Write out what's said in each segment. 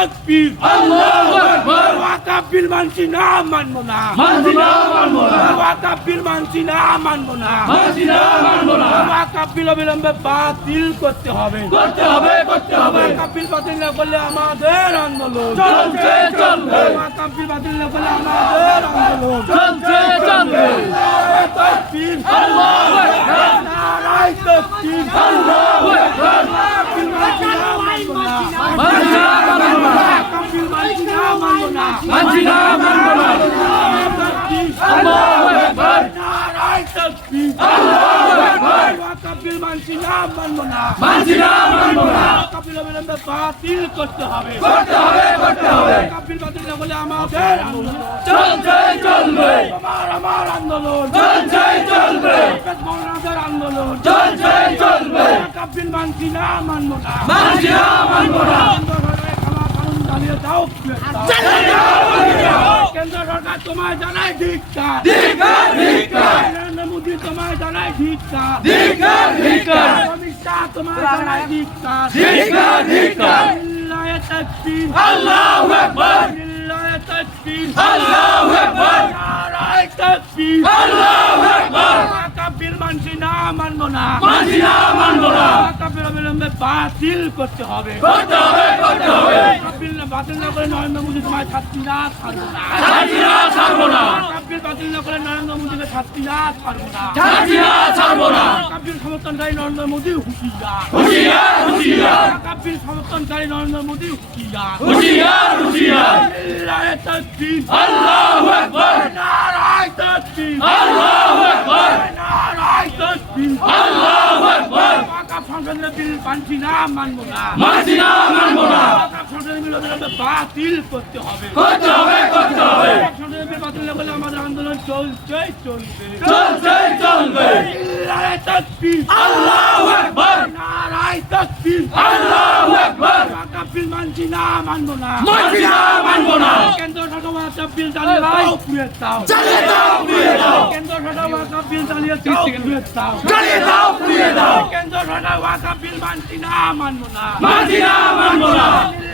তাকবীর আল্লাহু আকবার ওয়াকাফ বিল মানছি না মানব না ওয়াকাফ বিল মানছি না মানব না ওয়াকাফ বিল অবিলম্বে বাতিল করতে হবে ওয়াকাফ বিল বাতিল না করলে আমাদের আন্দোলন চলবে ওয়াকাফ বিল বাতিল না করলে আমাদের আন্দোলন চলবে তাকবীর আল্লাহু আকবার নারায়ে তাকবীর আল্লাহু আকবার বাতিল করতে হবে কাপিল বাতিল না বলে আমাদের চলবে আমার আন্দোলন চলবে আন্দোলন চলবে কাপিল মানছি না মানব না কেন্দ্র সরকার তোমায় জানায় ধিক্কার নরেন্দ্র মোদী তোমায় জানায় ধিক্কার অমিত শাহ তোমায় জানায় ধিক্কার লিল্লাহে তাকবীর আল্লাহু আকবার লিল্লাহে তাকবীর আল্লাহু আকবার নারায়ে তাকবীর আল্লাহু আকবার ওয়াকাফ বিল মানছি না মানব না ওয়াকাফ বিল অবিলম্বে বাতিল করতে হবে বাতিল না করে নরেন্দ্র মোদী তোমায় ছাড়ছি না ছাড়বো না কাবিল বাতিল না করে নরেন্দ্র মোদীকে ছাড়ছি না ছাড়বো না কাবিল সমর্থনকারী নরেন্দ্র মোদী হুঁশিয়ার কাবিল সমর্থনকারী নরেন্দ্র মোদী হুঁশিয়ার লিল্লাহে তাকবীর আল্লাহু আকবার নারায়ে তাকবীর আল্লাহু আকবার নারায়ে তাকবীর আল্লাহু আকবার ওয়াকাফ সংশোধনী বিল মানছি না মানব না ওয়াকাফ সংশোধনী বিল বাতিল করতে হবে সংশোধনী বিল বাতিল না করলে আমাদের আন্দোলন চলবে লিল্লাহে তাকবীর আল্লাহু আকবার নারায়ে তাকবীর আল্লাহু আকবার ওয়াকাফ বিল মানছি না মানব না কেন্দ্র সরকার ওয়াকাফ বিল চালিয়ে দাও কেন্দ্র সরকার ওয়াকাফ বিল চালিয়ে দাও কেন্দ্র সরকার ওয়াকাফ বিল মানছি না মানব না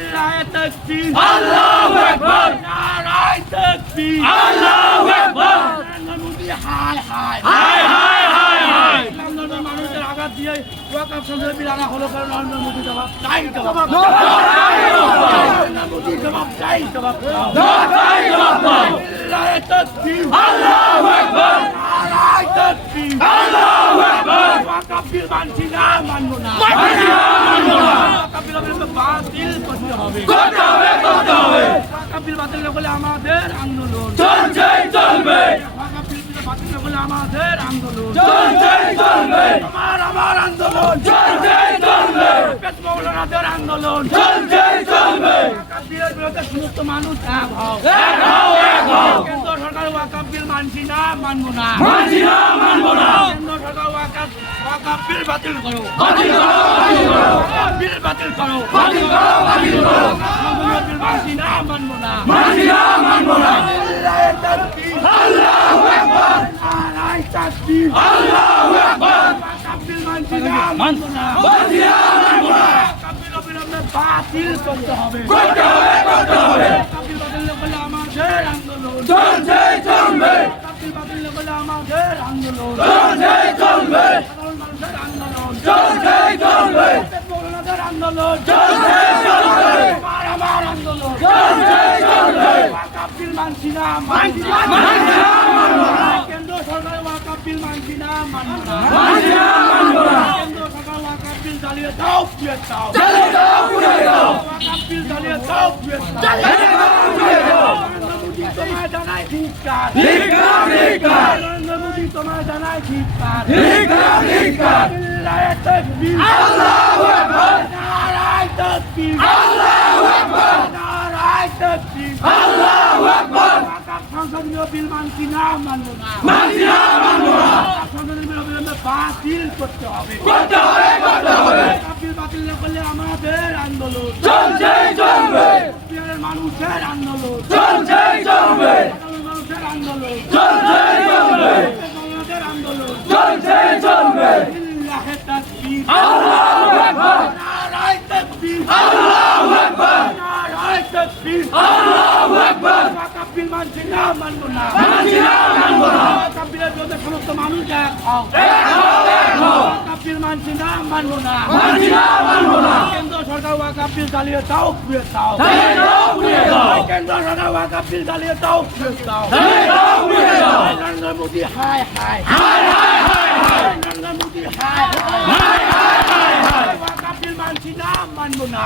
লিল্লাহে তাকবীর আল্লাহু আকবার নারায়ে তাকবীর আল্লাহু আকবার নরেন্দ্র মোদী হায় নরেন্দ্র মানুষের আঘাত দিয়ে ওয়াকাফ সংশোধনী বিল আনা হলো কারণ নরেন্দ্র মোদী জবাব চাই লিল্লাহে তাকবীর আল্লাহু আকবার নারায়ে তাকবীর আল্লাহু আকবার ওয়াকাফ বিল মানছি না মানব না ওয়াকাফ বিল বাতিল করতে হবে ওয়াকাফ বিল বাতিল না করলে আমাদের আন্দোলন চলবে ওয়াকাফ বিল বাতিল না করলে আমাদের আন্দোলন চলবে আমার আন্দোলন চলবে মৌলানাদের আন্দোলন চলবে ওয়াকাফ বিলের বিরুদ্ধে সমস্ত মানুষ এক হও কেন্দ্র সরকার ওয়াকাফ বিল মানছি না মানব না কেন্দ্র সরকার ওয়াকাফ বিল বাতিল করো বিল বাতিল করো বিল মানছি না মানব না লিল্লাহে তাকবীর আল্লাহু আকবার নারায়ে তাকবীর আল্লাহু আকবার ওয়াকাফ বিল মানছি না মানব না ওয়াকাফ বিল অবিলম্বে বাতিল করতে হবে ওয়াকাফ বিল বাতিল না করলে আমাদের আন্দোলন চলবে ওয়াকাফ বিল বাতিল না করলে আমাদের আন্দোলন চলবে সাধারণ মানুষের আন্দোলন চলবে মৌলানাদের আন্দোলন চলবে আমার আন্দোলন চলবে ওয়াকাফ বিল মানছি না কেন্দ্র সরকার ওয়াকাফ বিল মানছি না মানব না কেন্দ্র সরকার ওয়াকাফ বিল চালিয়ে দাও ওয়াকাফ বিল চালিয়ে দাও নরেন্দ্র মোদী তোমায় জানায় ধিক্কার নরেন্দ্র মোদী তোমায় জানায় ধিক্কার লিল্লাহে তাকবীর আল্লাহু আকবার নারায়ে তাকবীর আল্লাহু আকবার নারায়ে তাকবীর আল্লাহু আকবার ওয়াকাফ সংশোধনী বিল মানছি না মানব না ওয়াকাফ সংশোধনী বিল অবিলম্বে বাতিল করতে হবে ওয়াকাফ বিল বাতিল না করলে আমাদের আন্দোলন চলবে মানুষের আন্দোলন চলবে মানুষের আন্দোলন চলবে লিল্লাহে তাকবীর আল্লাহু আকবার নারায়ে তাকবীর আল্লাহু আকবার নারায়ে ওয়াকফ বিল মানছি না, মানব না। ওয়াকফ বিলের বিরুদ্ধে সমস্ত মানুষ এক হও। ওয়াকফ বিল মানছি না, মানব না। কেন্দ্র সরকার ওয়াকফ বিল চালিয়ে দাও, পুড়িয়ে দাও। কেন্দ্র সরকার ওয়াকফ বিল চালিয়ে দাও, পুড়িয়ে দাও। নরেন্দ্র মোদী হায় হায়, নরেন্দ্র মোদী হায় হায়। ওয়াকফ বিল মানছি না, মানব না।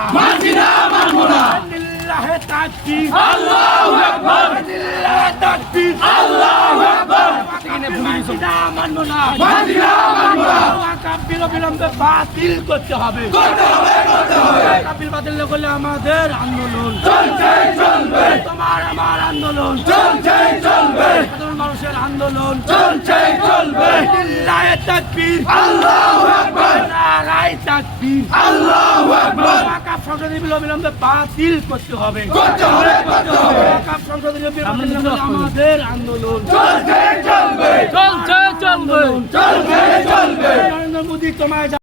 লিল্লাহে তাকবীর, আল্লাহু আকবার। লিল্লাহে তাকবীর, আল্লাহু আকবার। মানছি না, মানব না। ওয়াকফ বিল অবিলম্বে বাতিল করতে হবে। ওয়াকফ বিল বাতিল না করলে আমাদের আন্দোলন চলবে। তোমার আমার আন্দোলন চলবে। সাধারণ মানুষের আন্দোলন চলবে। লিল্লাহে তাকবীর, আল্লাহু আকবার। নারায়ে তাকবীর, আল্লাহু আকবার। ওয়াকফ সংশোধনী বিল অবিলম্বে বাতিল করতে হবে। ওয়াকফ সংশোধনী বিল বাতিল না করলে আমাদের আন্দোলন চলবে। নরেন্দ্র মোদী তোমায়